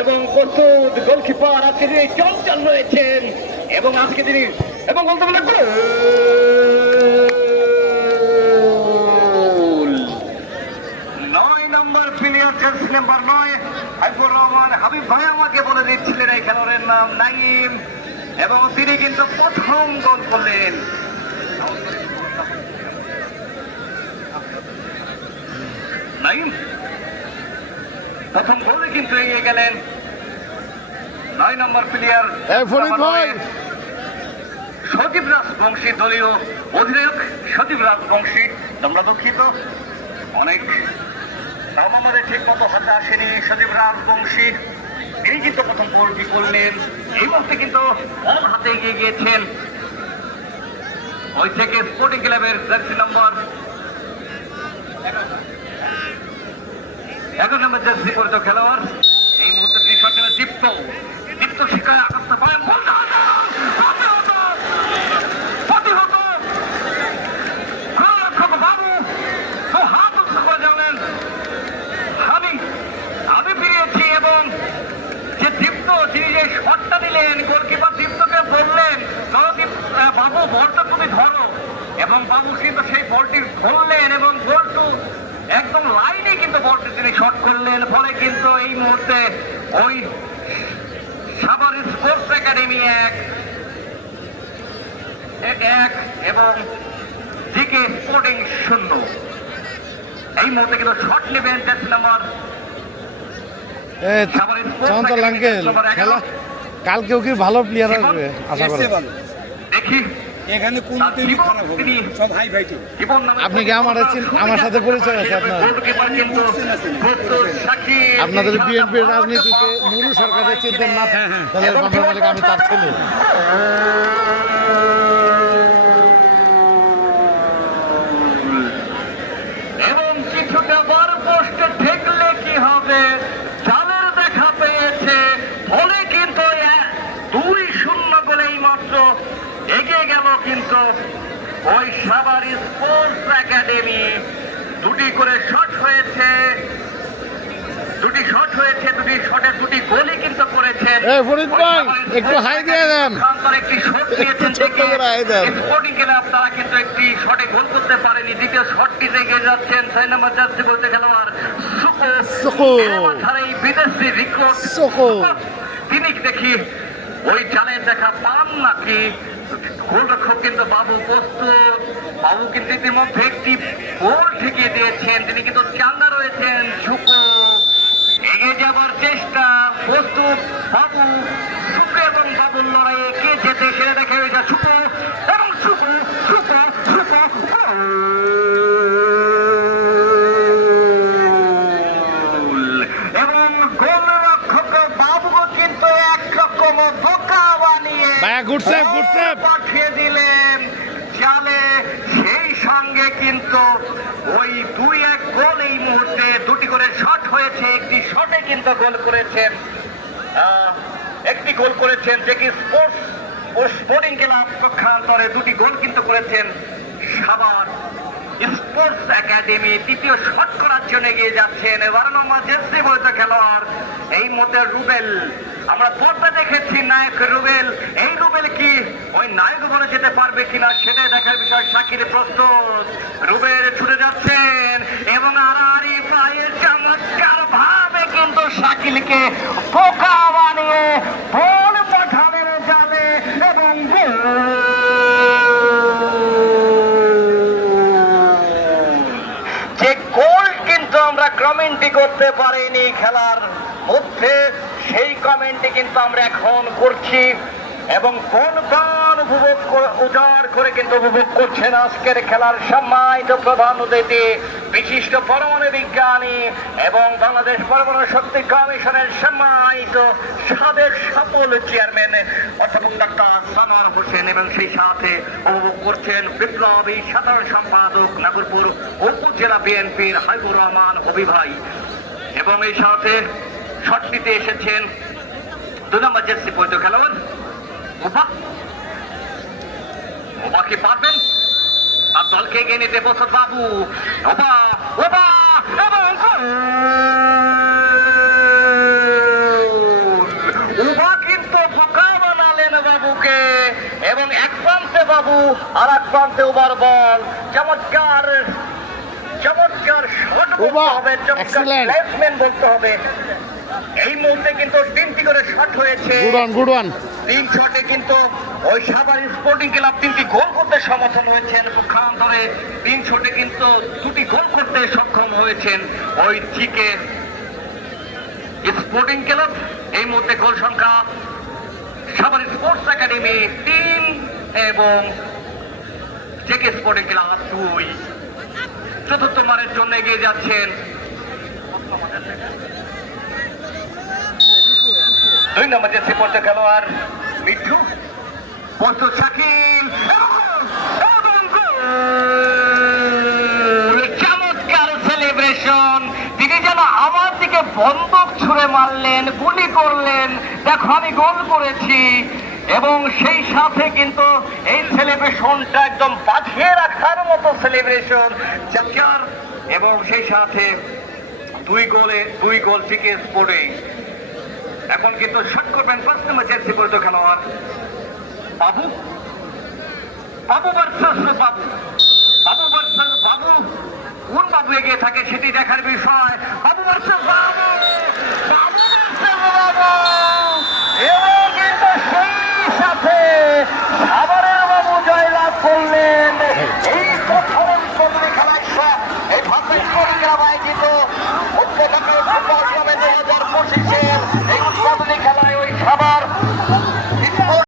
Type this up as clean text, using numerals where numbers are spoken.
এবং প্রস্তুত গোলকিপার আজকে তিনি চঞ্চল রয়েছেন এবং আজকে তিনি এবং বলতে বলে গোল 9 নম্বর player jersey number 9 Habibur Rahman Habib ভাই আমাকে বলে দিচ্ছিলেন এই খেলোয়াড়ের নাম নাইম এবং তিনি কিন্তু প্রথম গোল করলেন। নাইম প্রথম গোলে কিন্তু এগিয়ে গেলেন 9 নম্বর প্লেয়ার সজীব রাজবংশী, দলীয় অধিনায়ক সজীব রাজবংশী। তোমরা দুঃখিত, অনেক নাম আমাদের ঠিক মতো হাতে আসেনি। সজীব রাজবংশী তিনি কিন্তু প্রথম গোলটি করলেন। এই মুহূর্তে কিন্তু বল হাতে এগিয়ে গিয়েছেন ওই থেকে স্পোর্টিং ক্লাবের জার্সি নম্বর 11 নম্বর জার্সি পরিচিত খেলোয়াড়। এই মুহূর্তে তিনি শট নেবেন দীপ্ত। দীপ্ত শিকায় আঘাত পায়, গোলকিপার দীপ্তকে বললেন বাবু বলটা তুমি ধরো এবং বাবু কিন্তু সেই বলটি ধরলেন এবং বলটু একদম লাইনে কিন্তু বলটি তিনি শট করলেন। ফলে কিন্তু এই মুহূর্তে ওই সাভার স্পোর্টস একাডেমি 1 এবং জিকে স্পোর্টিং 0। এই মুহূর্তে কিন্তু শট নেবেন জার্সি নাম্বার চঞ্চল আঙ্কেল। খেলা কালকেও কি ভালো প্লেয়ার আসবে আশা করি। দেখি এখানে কোন টিমই খারাপ হবে না, সব হাই ফাইটিং। আপনি কি আমার সাথে পরিচয় আছে আপনার? আপনাদের বিএনপির রাজনীতিতে নুরু সরকারের চিন্তা না তাহলে আমি তার ছেলে। এবং কিছুটা বার পোস্টে ঠেকলে কি হবে, জালের দেখা পেয়েছে। ফলে কিন্তু 2-0 গোলেই মাত্র এগিয়ে গেল কিন্তু ওই সাভার স্পোর্টস একাডেমি। দুটি করে শট হয়েছে, দুটি শটে দুটি গোলই কিন্তু করেছেন। একটু হাই দিয়ে দেন। একটি শট নিয়েছেন স্পোর্টিং ক্লাব, তারা কিন্তু একটি শটে গোল করতে পারেনি। দ্বিতীয় শটটি এগিয়ে যাচ্ছেন 6 নম্বর জার্সি বলতে খেলোয়াড় সুকো। এই বিদেশি রিকর্ড তিনি দেখি ওই জালের দেখা পান নাকি। গোলরক্ষক কিন্তু বাবু প্রস্তুত। বাবু কিন্তু ইতিমধ্যে একটি গোল ঠেকিয়ে দিয়েছেন, তিনি কিন্তু চাঙ্গা রয়েছেন। সুকো এগিয়ে যাবার চেষ্টা, প্রস্তুত বাবু। সুকো এবং বাবুর লড়াইয়ে কে যেতে সেটা দেখা হয়েছে। সুকো এবং সুকো এবং গোলরক্ষক বাবু কিন্তু একরকম ধোঁকা বানিয়ে পাঠিয়ে দিলেন জালে। সেই সঙ্গে কিন্তু ওই 2-1 গোল এই মুহূর্তে দুটি করে শট হয়েছে। একটি শটে কিন্তু গোল করেছেন, একটি গোল করেছেন জেকে স্পোর্টিং ক্লাব পক্ষান্তরে। দুটি গোল কিন্তু করেছেন সাভার স্পোর্টস একাডেমি। তৃতীয় শট করার জন্য এগিয়ে যাচ্ছেন 12 নম্বর জার্সি পরিচিত খেলোয়াড় এই মধ্যে রুবেল। আমরা পর্দা দেখেছি নায়ক রুবেল। এই রুবেল কি ওই নায়ক বলে যেতে পারবে কিনা সেটাই দেখার বিষয়। শাকির প্রস্তুত, রুবেল ছুটে যাচ্ছেন এবং আড়াআড়ি পায়ের চমৎকার ভাবে কিন্তু শাকিলকে পোকা বানিয়ে বল পাঠালেন জালে এবং যে গোল কিন্তু আমরা কমেন্টই করতে পারিনি খেলার মধ্যে, সেই কমেন্টে কিন্তু আমরা এখন করছি এবং কোন উপভোগ উজাড় করে কিন্তু উপভোগ করছেন আজকের খেলার সম্মানিত প্রধান অতিথি বিশিষ্ট পরমাণু বিজ্ঞানী এবং বাংলাদেশ পরমাণু শক্তি কমিশনের সম্মানিত সাবেক সফল চেয়ারম্যান অধ্যাপক ডক্টর সানোয়ার হোসেন এবং সেই সাথে উপভোগ করছেন বিপ্লবী সাধারণ সম্পাদক নাগরপুর উপজেলা বিএনপির হাবিবুর রহমান হবি ভাই এবং এই সাথে শট নিতে এসেছেন 2 নম্বর জার্সি পরিচিত খেলোয়াড় ওবা কি পারবেন আর দলকে এগিয়ে নিতে প্রস্তুত বাবু। এবং বাবু, আর এক প্রান্তে ওভার বল। চমৎকার চমৎকার শট বলতে ওভার, হবে, চমৎকার excellent. প্লেসমেন্ট বলতে হবে। এই মুহূর্তে কিন্তু 3টি করে শট হয়েছে। গুড ওয়ান 3 শটে কিন্তু ওই সাভার স্পোর্টিং ক্লাব 3টি গোল করতে সমর্থন হয়েছেন। পক্ষান্তরে 3 শটে কিন্তু 2টি গোল করতে সক্ষম হয়েছেন ওই জিকে স্পোর্টিং ক্লাব। এই মুহূর্তে গোল সংখ্যা সাভার স্পোর্টস একাডেমি 3 এবং জেকে স্পোর্টিং ক্লাব 2। চতুর্থ মানের জন্য এগিয়ে যাচ্ছেন 2 নম্বর জার্সি পড়তে খেলোয়াড় মিঠু। প্রস্তুত শাকিল এবং গোল! চমৎকার সেলিব্রেশন। তিনি যেন আমার দিকে বন্দুক ছুঁড়ে মারলেন, গুলি করলেন, দেখো আমি গোল করেছি। এবং সেই সাথে কিন্তু এই সেলিব্রেশনটা একদম বাঁধিয়ে রাখার মতো সেলিব্রেশন। চমৎকার। এবং সেই সাথে 2 গোল থেকে স্পোর্টে। এখন কিন্তু শট করবেন 5 নম্বর জার্সি পরিহিত খেলোয়াড় বাবু। বাবু ভার্সেস বাবু, বাবু ভার্সেস বাবু। কোন বাবু এগিয়ে থাকে সেটি দেখার বিষয়। বাবু ভার্সেস বাবু।